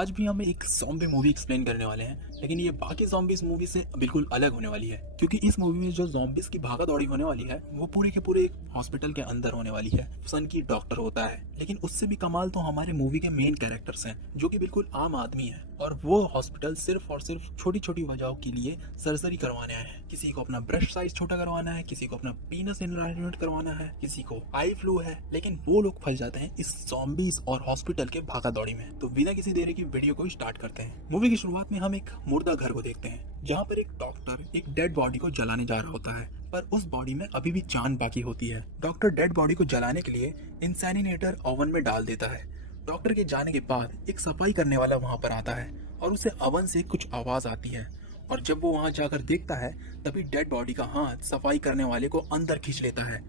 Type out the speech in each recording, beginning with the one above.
आज भी हम एक ज़ॉम्बी मूवी एक्सप्लेन करने वाले हैं, लेकिन ये बाकी ज़ॉम्बीज़ मूवी से बिल्कुल अलग होने वाली है, क्योंकि इस मूवी में जो ज़ॉम्बीज़ की भागा दौड़ी होने वाली है वो पूरे के पूरे एक हॉस्पिटल के अंदर होने वाली है। सन की डॉक्टर होता है, लेकिन उससे भी कमाल तो हमारे मूवी के मेन कैरेक्टर्स हैं जो कि बिल्कुल आम आदमी है, और वो हॉस्पिटल सिर्फ और सिर्फ छोटी छोटी वजहों के लिए सर्जरी करवाने आए हैं। किसी को अपना ब्रेस्ट साइज छोटा करवाना है, किसी को अपना पीनस एनलार्जमेंट करवाना है, किसी को आई फ्लू है, लेकिन वो लोग फंस जाते हैं इस ज़ॉम्बीज़ और हॉस्पिटल के भागा दौड़ी में। तो बिना किसी देरी की वीडियो को स्टार्ट करते हैं। मूवी की शुरुआत में हम एक मुर्दा घर को देखते हैं, जहाँ पर एक डॉक्टर एक डेड बॉडी को जलाने जा रहा होता है, पर उस बॉडी में अभी भी जान बाकी होती है। डॉक्टर डेड बॉडी को जलाने के लिए इंसेनिनेटर ओवन में डाल देता है। डॉक्टर के जाने के बाद एक सफाई करने वाला वहाँ पर आता है और उसे ओवन से कुछ आवाज आती है, और जब वो वहाँ जाकर देखता है तभी डेड बॉडी का हाथ सफाई करने वाले को अंदर खींच लेता है।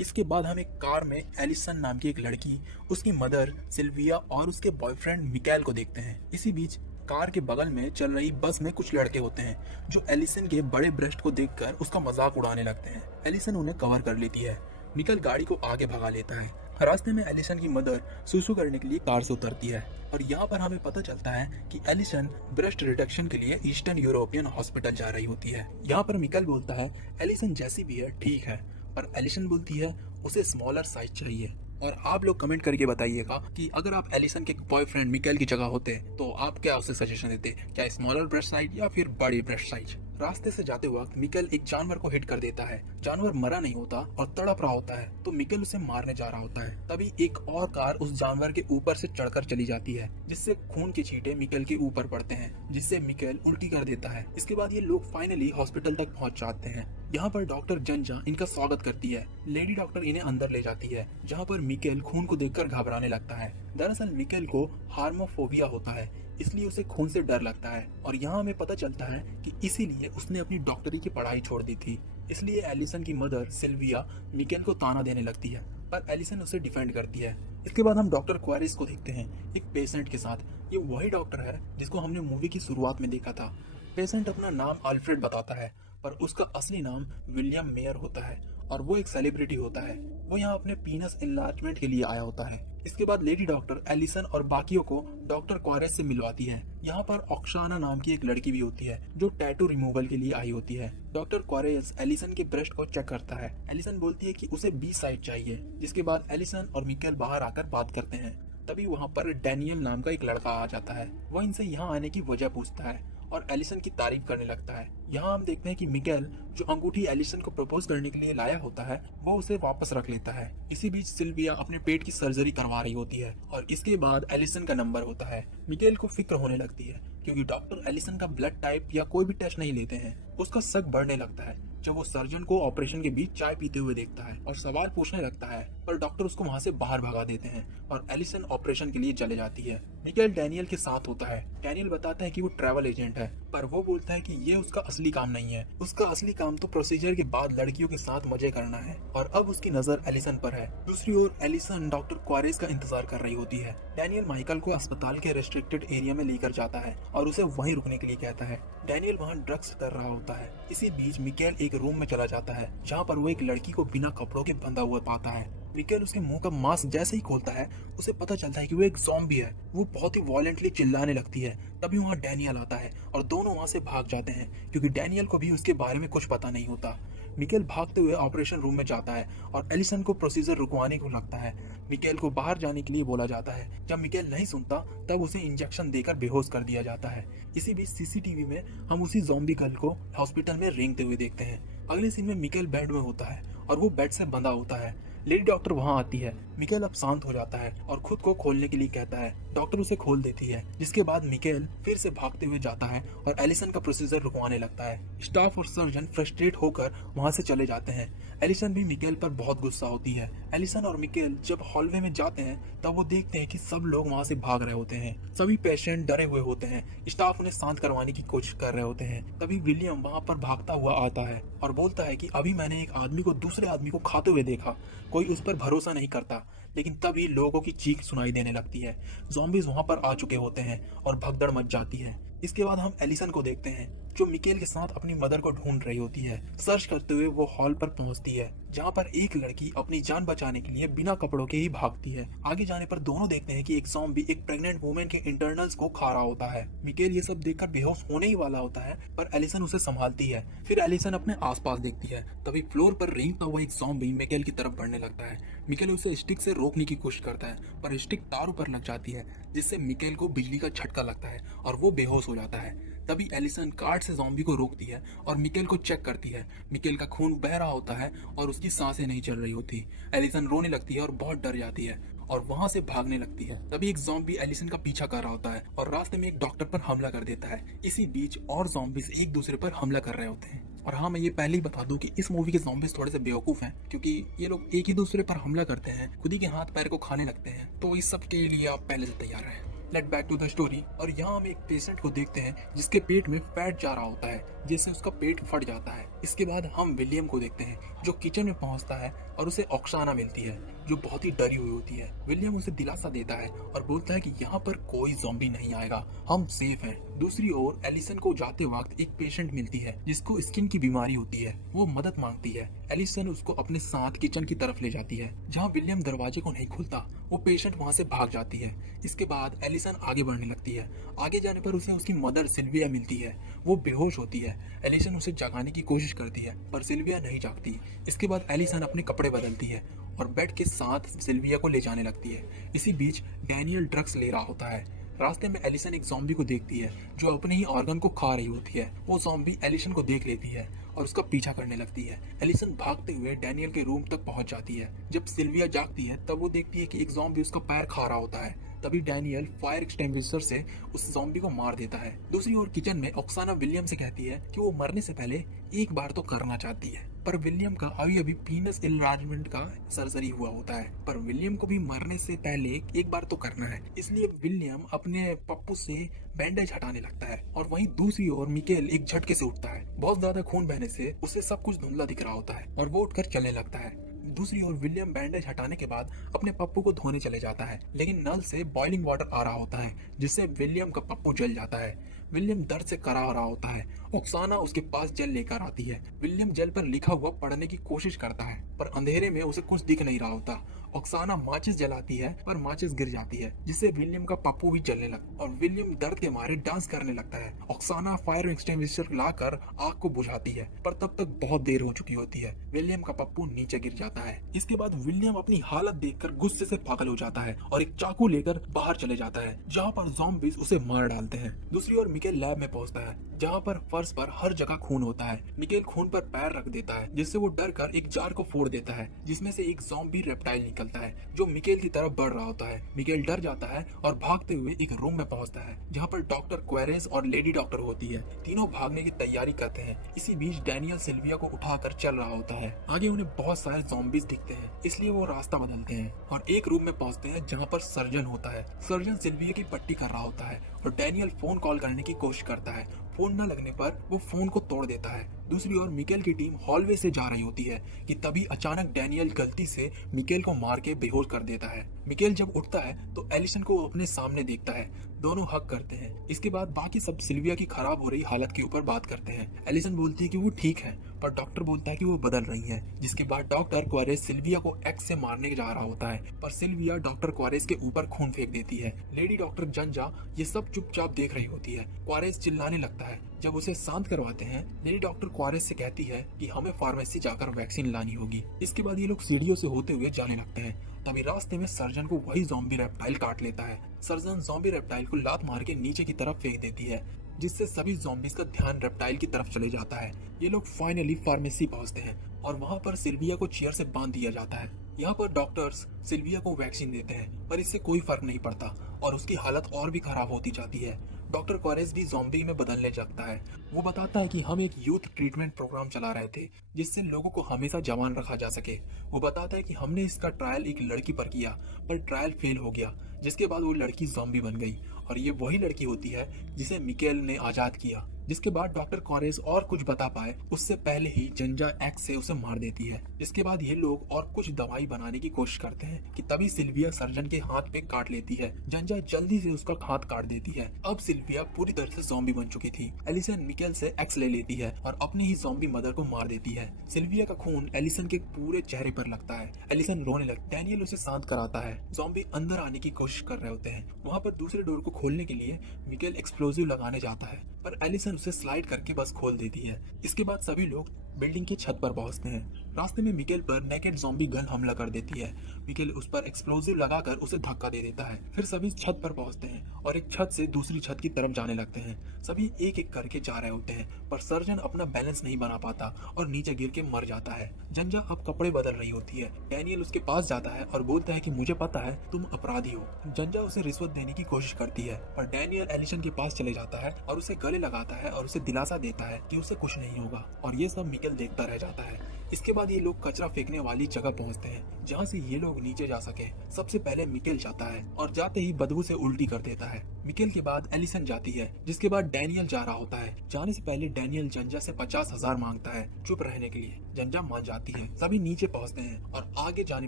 इसके बाद हम एक कार में एलिसन नाम की एक लड़की, उसकी मदर सिल्विया और उसके बॉयफ्रेंड मिकाएल को देखते हैं। इसी बीच कार के बगल में चल रही बस में कुछ लड़के होते हैं जो एलिसन के बड़े ब्रेस्ट को देखकर उसका मजाक उड़ाने लगते हैं। एलिसन उन्हें कवर कर लेती है। मिकाएल गाड़ी को आगे भगा लेता है। रास्ते में एलिसन की मदर सुसु करने के लिए कार से उतरती है, और यहाँ पर हमें पता चलता है कि एलिसन ब्रेस्ट रिडक्शन के लिए ईस्टर्न यूरोपियन हॉस्पिटल जा रही होती है। यहाँ पर मिकाएल बोलता है एलिसन जैसी भी है ठीक है, पर एलिसन बोलती है उसे स्मॉलर साइज चाहिए। और आप लोग कमेंट करके बताइएगा कि अगर आप एलिसन के बॉयफ्रेंड मिकाएल की जगह होते तो आप क्या उसे सजेशन देते, क्या स्मॉलर ब्रेस्ट साइज या फिर बड़ी ब्रेस्ट साइज। रास्ते से जाते वक्त मिकाएल एक जानवर को हिट कर देता है। जानवर मरा नहीं होता और तड़प रहा होता है, तो मिकाएल उसे मारने जा रहा होता है। तभी एक और कार उस जानवर के ऊपर से चढ़कर चली जाती है, जिससे खून के छींटे मिकाएल के ऊपर पड़ते हैं, जिससे मिकाएल उल्टी कर देता है। इसके बाद ये लोग फाइनली हॉस्पिटल तक पहुंच जाते हैं। यहाँ पर डॉक्टर जंजा इनका स्वागत करती है। लेडी डॉक्टर इन्हें अंदर ले जाती है, जहाँ पर मिकाएल खून को देखकर घबराने लगता है। दरअसल मिकाएल को हार्मोफोबिया होता है, इसलिए उसे खून से डर लगता है, और यहाँ हमें पता चलता है कि इसीलिए उसने अपनी डॉक्टरी की पढ़ाई छोड़ दी थी। इसलिए एलिसन की मदर सिल्विया मिकाएल को ताना देने लगती है, पर एलिसन उसे डिफेंड करती है। इसके बाद हम डॉक्टर क्वारिस को देखते हैं एक पेशेंट के साथ। ये वही डॉक्टर है जिसको हमने मूवी की शुरुआत में देखा था। पेशेंट अपना नाम अल्फ्रेड बताता है, पर उसका असली नाम विलियम मेयर होता है, और वो एक सेलिब्रिटी होता है। वो यहाँ अपने पीनस एनलार्जमेंट के लिए आया होता है। इसके बाद लेडी डॉक्टर एलिसन और बाकियों को डॉक्टर क्वारेस से मिलवाती है। यहाँ पर ऑक्साना नाम की एक लड़की भी होती है जो टैटू रिमूवल के लिए आई होती है। डॉक्टर क्वारेस एलिसन के ब्रेस्ट को चेक करता है। एलिसन बोलती है कि उसे बी साइड चाहिए, जिसके बाद एलिसन और मिकाएल बाहर आकर बात करते हैं। तभी वहाँ पर डैनियल नाम का एक लड़का आ जाता है। वह इनसे यहाँ आने की वजह पूछता है और एलिसन की तारीफ करने लगता है। यहाँ हम देखते हैं कि मिकाएल जो अंगूठी एलिसन को प्रपोज करने के लिए लाया होता है वो उसे वापस रख लेता है। इसी बीच सिल्विया अपने पेट की सर्जरी करवा रही होती है, और इसके बाद एलिसन का नंबर होता है। मिकाएल को फिक्र होने लगती है, क्योंकि डॉक्टर एलिसन का ब्लड टाइप या कोई भी टेस्ट नहीं लेते हैं। उसका शक बढ़ने लगता है जब वो सर्जन को ऑपरेशन के बीच चाय पीते हुए देखता है और सवाल पूछने लगता है, पर डॉक्टर उसको वहाँ से बाहर भगा देते हैं और एलिसन ऑपरेशन के लिए चले जाती है। मिकाएल डैनियल के साथ होता है। डैनियल बताता है कि वो ट्रैवल एजेंट है, पर वो बोलता है कि ये उसका असली काम नहीं है। उसका असली काम तो प्रोसीजर के बाद लड़कियों के साथ मजे करना है, और अब उसकी नजर एलिसन पर है। दूसरी ओर एलिसन डॉक्टर क्वारेस का इंतजार कर रही होती है। डैनियल माइकल को अस्पताल के रेस्ट्रिक्टेड एरिया में लेकर जाता है और उसे वहीं रुकने के लिए कहता है। डैनियल वहाँ ड्रग्स कर रहा होता है। इसी बीच मिकाएल एक रूम में चला जाता है, जहाँ पर वो एक लड़की को बिना कपड़ों के बंधा हुआ पाता है। मिकाएल उसके मुंह का मास्क जैसे ही खोलता है, उसे पता चलता है कि वो एक ज़ॉम्बी है। वो बहुत ही वॉयलेंटली चिल्लाने लगती है। तभी वहाँ डैनियल आता है और दोनों वहाँ से भाग जाते हैं, क्योंकि डैनियल को भी उसके बारे में कुछ पता नहीं होता। मिकाएल भागते हुए ऑपरेशन रूम में जाता है और एलिसन को प्रोसीजर रुकवाने को लगता है। मिकाएल को बाहर जाने के लिए बोला जाता है। जब मिकाएल नहीं सुनता तब उसे इंजेक्शन देकर बेहोश कर दिया जाता है। इसी बीच सीसीटीवी में हम उसी ज़ॉम्बी गर्ल को हॉस्पिटल में रेंगते हुए देखते हैं। अगले सीन में मिकाएल बेड में होता है और वो बेड से बंधा होता है। लेडी डॉक्टर वहाँ आती है। मिकाएल अब शांत हो जाता है और खुद को खोलने के लिए कहता है। डॉक्टर उसे खोल देती है, जिसके बाद मिकाएल फिर से भागते हुए जाता है और एलिसन का प्रोसीजर रुकवाने लगता है। स्टाफ और सर्जन फ्रस्ट्रेट होकर वहाँ से चले जाते हैं। एलिसन भी मिकाएल पर बहुत गुस्सा होती है। एलिसन और मिकाएल जब हॉलवे में जाते हैं तब वो देखते हैं कि सब लोग वहाँ से भाग रहे होते हैं। सभी पेशेंट डरे हुए होते हैं। स्टाफ उन्हें शांत करवाने की कोशिश कर रहे होते हैं। तभी विलियम वहाँ पर भागता हुआ आता है और बोलता है कि अभी मैंने एक आदमी को दूसरे आदमी को खाते हुए देखा। कोई उस पर भरोसा नहीं करता। लेकिन तभी लोगों की चीख सुनाई देने लगती है। ज़ॉम्बीज वहाँ पर आ चुके होते हैं और भगदड़ मच जाती है। इसके बाद हम एलिसन को देखते हैं जो मिकेल के साथ अपनी मदर को ढूंढ रही होती है। सर्च करते हुए वो हॉल पर पहुंचती है जहां पर एक लड़की अपनी जान बचाने के लिए बिना कपड़ों के ही भागती है। आगे जाने पर दोनों देखते हैं कि एक ज़ॉम्बी एक प्रेग्नेंट वुमेन के इंटरनल्स को खा रहा होता है। मिकेल ये सब देखकर बेहोश होने ही वाला होता है, पर एलिसन उसे संभालती है। फिर एलिसन अपने आसपास देखती है, तभी फ्लोर पर रेंगता हुआ एक ज़ॉम्बी मिकेल की तरफ बढ़ने लगता है। मिकेल उसे स्टिक से रोकने की कोशिश करता है, पर स्टिक तारों पर लग जाती है, जिससे मिकेल को बिजली का झटका लगता है और वो बेहोश हो जाता है। तभी एलिसन कार्ड से ज़ॉम्बी को रोकती है और मिकेल को चेक करती है। मिकेल का खून बह रहा होता है और उसकी सांसें नहीं चल रही होती। एलिसन रोने लगती है और बहुत डर जाती है और वहां से भागने लगती है। तभी एक ज़ॉम्बी एलिसन का पीछा कर रहा होता है और रास्ते में एक डॉक्टर पर हमला कर देता है। इसी बीच और ज़ॉम्बीज एक दूसरे पर हमला कर रहे होते हैं। और हाँ, मैं ये पहले ही बता दूं कि इस मूवी के ज़ॉम्बीज थोड़े से बेवकूफ़ हैं, क्योंकि ये लोग एक ही दूसरे पर हमला करते हैं, खुद ही के हाथ पैर को खाने लगते हैं। तो इस सब के लिए आप पहले से तैयार रहें। Let back to the story. और यहाँ हम एक पेशेंट को देखते हैं जिसके पेट में फैट जा रहा होता है, जिससे उसका पेट फट जाता है। इसके बाद हम विलियम को देखते हैं जो किचन में पहुंचता है और उसे ऑक्साना मिलती है जो बहुत ही डरी हुई होती है। विलियम उसे दिलासा देता है और बोलता है कि यहाँ पर कोई ज़ॉम्बी नहीं आएगा, हम सेफ हैं। दूसरी ओर एलिसन को जाते वक्त एक पेशेंट मिलती है जिसको स्किन की बीमारी होती है। वो मदद मांगती है। एलिसन उसको अपने साथ किचन की तरफ ले जाती है जहाँ विलियम दरवाजे को नहीं खुलता। वो पेशेंट वहाँ से भाग जाती है। इसके बाद एलिसन आगे बढ़ने लगती है। आगे जाने पर उसे उसकी मदर सिल्विया मिलती है। वो बेहोश होती है। एलिसन उसे जगाने की कोशिश करती है, पर सिल्विया नहीं जागती। इसके बाद एलिसन अपने कपड़े बदलती है और बेड के साथ सिल्विया को ले जाने लगती है। इसी बीच डैनियल ड्रग्स ले रहा होता है। रास्ते में एलिसन एक ज़ॉम्बी को देखती है जो अपने ही ऑर्गन को खा रही होती है। वो ज़ॉम्बी एलिसन को देख लेती है और उसका पीछा करने लगती है। एलिसन भागते हुए डैनियल के रूम तक पहुंच जाती है। जब सिल्विया जागती है तब वो देखती है कि एक ज़ॉम्बी उसका पैर खा रहा होता है। तभी डैनियल फायर एक्सटिंग्विशर से उस ज़ॉम्बी को मार देता है। दूसरी ओर किचन में ऑक्साना विलियम से कहती है कि वो मरने से पहले एक बार तो करना चाहती है, पर विलियम का अभी पीनस इनलार्जमेंट का सर्जरी हुआ होता है। पर विलियम को भी मरने से पहले एक बार तो करना है, इसलिए विलियम अपने पप्पू से बैंडेज हटाने लगता है। और वहीं दूसरी ओर मिकेल एक झटके से उठता है। बहुत ज्यादा खून बहने से उसे सब कुछ धुंधला दिख रहा होता है और वो उठकर चलने लगता है। दूसरी ओर विलियम बैंडेज हटाने के बाद अपने पप्पू को धोने चले जाता है, लेकिन नल से बॉइलिंग वाटर आ रहा होता है जिससे विलियम का पप्पू जल जाता है। विलियम दर्द से करा रहा होता है। ऑक्साना उसके पास जेल लेकर आती है। विलियम जेल पर लिखा हुआ पढ़ने की कोशिश करता है, पर अंधेरे में उसे कुछ दिख नहीं रहा होता। ऑक्साना माचिस जलाती है, पर माचिस गिर जाती है जिससे विलियम का पप्पू भी जलने लगता है और विलियम दर्द के मारे डांस करने लगता है। ऑक्साना फायर एक्सटिंग्विशर लाकर आग को बुझाती है, पर तब तक बहुत देर हो चुकी होती है। विलियम का पप्पू नीचे गिर जाता है। इसके बाद विलियम अपनी हालत देखकर गुस्से से पागल हो जाता है और एक चाकू लेकर बाहर चले जाता है, जहाँ पर ज़ॉम्बीज उसे मार डालते हैं। दूसरी ओर मिकेल लैब में पहुंचता है, जहाँ पर फर्श पर हर जगह खून होता है। मिकेल खून पर पैर रख देता है, जिससे वो डर कर एक जार को फोड़ देता है, जिसमें से एक ज़ॉम्बी रेप्टाइल निकलता है जो मिकेल की तरफ बढ़ रहा होता है। मिकेल डर जाता है और भागते हुए एक रूम में पहुंचता है, जहाँ पर डॉक्टर क्वेरेंस और लेडी डॉक्टर होती है। तीनों भागने की तैयारी करते हैं। इसी बीच डैनियल सिल्विया को उठाकर चल रहा होता है। आगे उन्हें बहुत सारे ज़ॉम्बीज दिखते हैं, इसलिए वो रास्ता बदलते हैं और एक रूम में पहुंचते हैं जहाँ पर सर्जन होता है। सर्जन सिल्विया की पट्टी कर रहा होता है और डैनियल फोन कॉल करने की कोशिश करता है। फोन न लगने पर वो फोन को तोड़ देता है। दूसरी ओर मिकेल की टीम हॉलवे से जा रही होती है कि तभी अचानक डैनियल गलती से मिकेल को मार के बेहोश कर देता है। मिकेल जब उठता है तो एलिसन को अपने सामने देखता है। दोनों हक करते हैं। इसके बाद बाकी सब सिल्विया की खराब हो रही हालत के ऊपर बात करते हैं। एलिसन बोलती है कि वो ठीक है, पर डॉक्टर बोलता है कि वो बदल रही है। जिसके बाद डॉक्टर क्वारेस सिल्विया को एक्स से मारने जा रहा होता है, पर सिल्विया डॉक्टर क्वारेस के ऊपर खून फेंक देती है। लेडी डॉक्टर जंजा ये सब चुपचाप देख रही होती है। क्वारेस चिल्लाने लगता है। जब उसे शांत करवाते हैं, लेडी डॉक्टर क्वारेस से कहती है कि हमें फार्मेसी जाकर वैक्सीन लानी होगी। इसके बाद ये लोग सीढ़ियों से होते हुए जाने लगते हैं। तभी रास्ते में सर्जन को वही ज़ॉम्बी रेप्टाइल काट लेता है। सर्जन ज़ॉम्बी रेप्टाइल को लात मार के नीचे की तरफ फेंक देती है, जिससे सभी ज़ॉम्बीज का ध्यान रेप्टाइल की तरफ चले जाता है। ये लोग फाइनली फार्मेसी पहुंचते हैं और वहाँ पर सिल्विया को चेयर से बांध दिया जाता है। यहाँ पर डॉक्टर्स सिल्विया को वैक्सीन देते हैं, पर इससे कोई फर्क नहीं पड़ता और उसकी हालत और भी खराब होती जाती है। डॉक्टर क्वारेस भी ज़ॉम्बी में बदलने लगता है। वो बताता है कि हम एक यूथ ट्रीटमेंट प्रोग्राम चला रहे थे जिससे लोगों को हमेशा जवान रखा जा सके। वो बताता है कि हमने इसका ट्रायल एक लड़की पर किया, पर ट्रायल फेल हो गया, जिसके बाद वो लड़की ज़ॉम्बी बन गई और ये वही लड़की होती है जिसे मिकेल ने आज़ाद किया। जिसके बाद डॉक्टर कॉरेस और कुछ बता पाए उससे पहले ही जंजा एक्स से उसे मार देती है। जिसके बाद ये लोग और कुछ दवाई बनाने की कोशिश करते हैं कि तभी सिल्विया सर्जन के हाथ पे काट लेती है। जंजा जल्दी से उसका हाथ काट देती है। अब सिल्विया पूरी तरह से ज़ॉम्बी बन चुकी थी। एलिसन मिकेल से एक्स ले लेती है और अपनी ही ज़ॉम्बी मदर को मार देती है। सिल्विया का खून एलिसन के पूरे चेहरे पर लगता है। एलिसन रोने लगती है। डैनियल उसे शांत कराता है। ज़ॉम्बी अंदर आने की कोशिश कर रहे होते हैं। वहाँ पर दूसरे डोर को खोलने के लिए मिकेल एक्सप्लोजिव लगाने जाता है, पर एलिसन उसे स्लाइड करके बस खोल देती है। इसके बाद सभी लोग बिल्डिंग की छत पर पहुंचते हैं। रास्ते में मिकेल पर नेकेड ज़ॉम्बी गन हमला कर देती है। मिकेल उस पर एक्सप्लोजिव लगाकर उसे धक्का दे देता है। फिर सभी छत पर पहुंचते हैं और एक छत से दूसरी छत की तरफ जाने लगते हैं। सभी एक एक करके जा रहे होते हैं, पर सर्जन अपना बैलेंस नहीं बना पाता और नीचे गिर के मर जाता है। जंजा अब कपड़े बदल रही होती है। डैनियल उसके पास जाता है और बोलता है कि मुझे पता है तुम अपराधी हो। जंजा उसे रिश्वत देने की कोशिश करती है, पर डैनियल एलिसन के पास चले जाता है और उसे गले लगाता है और उसे दिलासा देता है कि उसे कुछ नहीं होगा। और ये सब मिकेल देखता रह जाता है। इसके बाद ये लोग कचरा फेंकने वाली जगह पहुंचते हैं, जहां से ये लोग नीचे जा सके। सबसे पहले मिकेल जाता है और जाते ही बदबू से उल्टी कर देता है। मिकेल के बाद एलिसन जाती है, जिसके बाद डैनियल जा रहा होता है। जाने से पहले डैनियल जंजा से 50,000 मांगता है चुप रहने के लिए। जंजा मान जाती है। सभी नीचे पहुंचते हैं और आगे जाने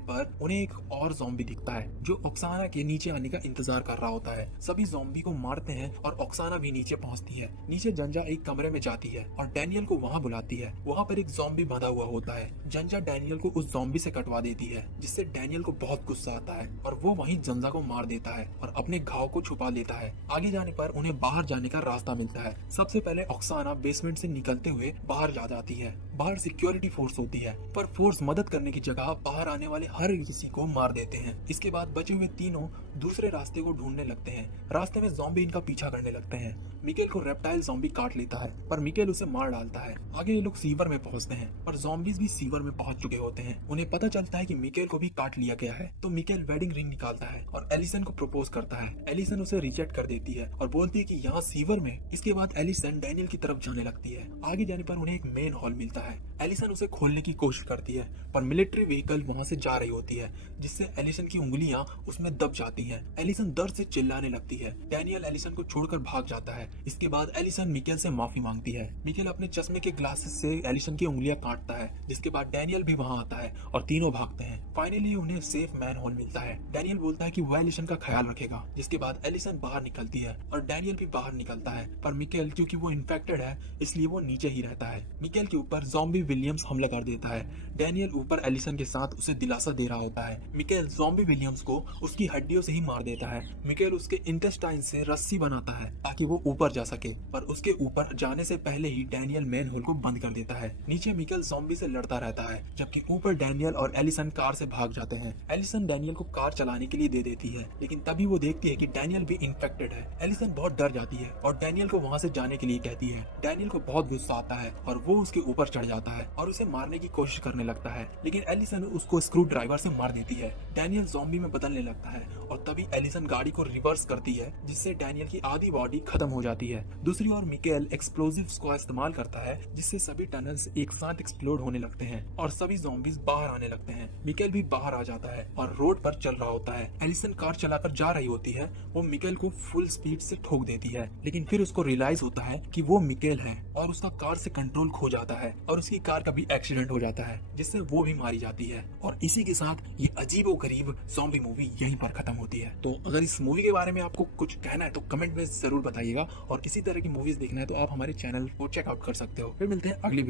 पर उन्हें एक और ज़ॉम्बी दिखता है जो ओक्साना के नीचे आने का इंतजार कर रहा होता है। सभी ज़ॉम्बी को मारते हैं और ओक्साना भी नीचे पहुंचती है। नीचे जंजा एक कमरे में जाती है और डैनियल को वहां बुलाती है। वहां पर एक ज़ॉम्बी बंधा हुआ होता है। जंजा डैनियल को उस ज़ॉम्बी से कटवा देती है, जिससे डैनियल को बहुत गुस्सा आता है और वो वहीं जंजा को मार देता है और अपने घाव को छुपा लेता है। आगे जाने पर उन्हें बाहर जाने का रास्ता मिलता है। सबसे पहले ओक्साना बेसमेंट से निकलते हुए बाहर जा जाती है। बाहर सिक्योरिटी फोर्स होती है, पर फोर्स मदद करने की जगह बाहर आने वाले हर किसी को मार देते हैं। इसके बाद बचे हुए तीनों दूसरे रास्ते को ढूंढने लगते हैं। रास्ते में ज़ॉम्बी इनका पीछा करने लगते हैं। मिकेल को रेप्टाइल ज़ॉम्बी काट लेता है, पर मिकेल उसे मार डालता है। आगे ये लोग सीवर में पहुंचते हैं, पर ज़ॉम्बीज भी सीवर में पहुंच चुके होते हैं। उन्हें पता चलता है कि मिकेल को भी काट लिया गया है, तो मिकेल वेडिंग रिंग निकालता है और एलिसन को प्रपोज करता है। एलिसन उसे रिजेक्ट कर देती है और बोलती है कि यहाँ सीवर में। इसके बाद एलिसन डैनियल की तरफ जाने लगती है। आगे जाने पर उन्हें एक मेन हॉल मिलता है। एलिसन उसे खोलने की कोशिश करती है, पर मिलिट्री व्हीकल वहाँ से जा रही होती है, जिससे एलिसन की उंगलियां उसमें दब जाती हैं। एलिसन दर्द से चिल्लाने लगती है। डैनियल एलिसन को छोड़कर भाग जाता है। इसके बाद एलिसन मिकेल से माफी मांगती है। मिकेल अपने चश्मे के ग्लासेस से एलिसन की उंगलियां काटता है, जिसके बाद डैनियल भी वहाँ आता है और तीनों भागते हैं। फाइनली उन्हें सेफ मैन होल मिलता है। डैनियल बोलता है कि वह एलिसन का ख्याल रखेगा। जिसके बाद एलिसन बाहर निकलती है और डैनियल भी बाहर निकलता है, पर मिकेल क्योंकि वो इन्फेक्टेड है इसलिए वो नीचे ही रहता है। मिकेल के ऊपर ज़ॉम्बी विलियम्स हमला कर देता है। डैनियल ऊपर एलिसन के साथ उसे दिलासा दे रहा होता है। मिकेल ज़ॉम्बी विलियम्स को उसकी हड्डियों से ही मार देता है। मिकेल उसके इंटेस्टाइन से रस्सी बनाता है ताकि वो ऊपर जा सके, पर उसके ऊपर जाने से पहले ही डैनियल मैन होल को बंद कर देता है। नीचे मिकेल ज़ॉम्बी से लड़ता रहता है, जबकि ऊपर डैनियल और एलिसन कार से भाग जाते हैं। एलिसन डैनियल को कार चलाने के लिए दे देती है, लेकिन तभी वो देखती है कि डैनियल भी इन्फेक्टेड है। एलिसन बहुत डर जाती है और डैनियल को वहाँ से जाने के लिए कहती है। डैनियल को बहुत गुस्सा आता है और वो उसके ऊपर चढ़ जाता है और उसे मारने की कोशिश करने लगता है, लेकिन एलिसन उसको स्क्रू ड्राइवर से मार देती है। डैनियल ज़ॉम्बी में बदलने लगता है और तभी एलिसन गाड़ी को रिवर्स करती है, जिससे डैनियल की आधी बॉडी खत्म हो जाती है। दूसरी ओर मिकेल एक्सप्लोजिव्स का इस्तेमाल करता है, जिससे सभी टनल्स एक साथ एक्सप्लोड होने लगते हैं और सभी ज़ॉम्बीज बाहर आने लगते हैं। मिकेल भी बाहर आ जाता है और रोड पर चल रहा होता है। एलिसन कार चलाकर जा रही होती है। वो मिकेल को फुल स्पीड से ठोक देती है, लेकिन फिर उसको रियलाइज होता है कि वो मिकेल है और उसका कार से कंट्रोल खो जाता है और उसकी कार का भी एक्सीडेंट हो जाता है, जिससे वो भी मारी जाती है। और इसी के साथ ये अजीबोगरीब ज़ॉम्बी मूवी यहीं पर खत्म होती है। तो अगर इस मूवी के बारे में आपको कुछ कहना है तो कमेंट में जरूर बताइएगा, और इसी तरह की मूवीज देखना है तो आप हमारे चैनल को चेकआउट कर सकते हो। फिर मिलते हैं अगली वीडियो।